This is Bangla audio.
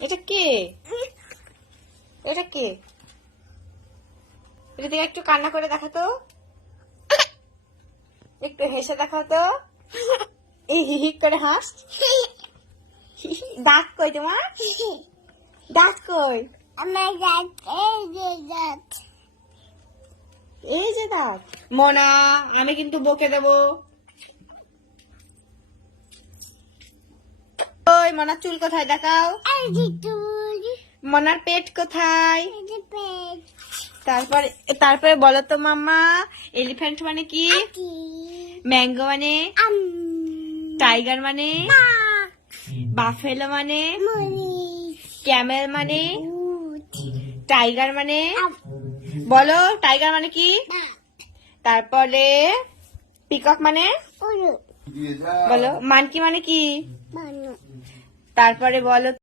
এটা কে? এটা কে? এটা দিয়ে একটু কান্না করে দেখাতো, একটু হেসে দেখাতো। এই হি হি করে হাস। দাঁত কই তোমার? দাঁত কই? আমার দাঁত এই যে দাঁত। এই যে দাঁত। মোনা, আমি কিন্তু বকে দেবো। ওই মোনার চুল কোথায় দেখাও? এই যে চুল, মোনার পেট কোথায়? এই যে পেট। তারপরে তারপরে বলো তো মাম্মা, এলিফ্যান্ট মানে কি? কি? ম্যাঙ্গো মানে? আম। টাইগার মানে? মা। বাফেলো মানে? মরিচ। ক্যামেল মানে? উট। টাইগার মানে? আম। বলো টাইগার মানে কি? দাঁত। তারপরে পিকক মানে? উড়ু। বলো মানকি মানে কি? মানু। তারপরে বলো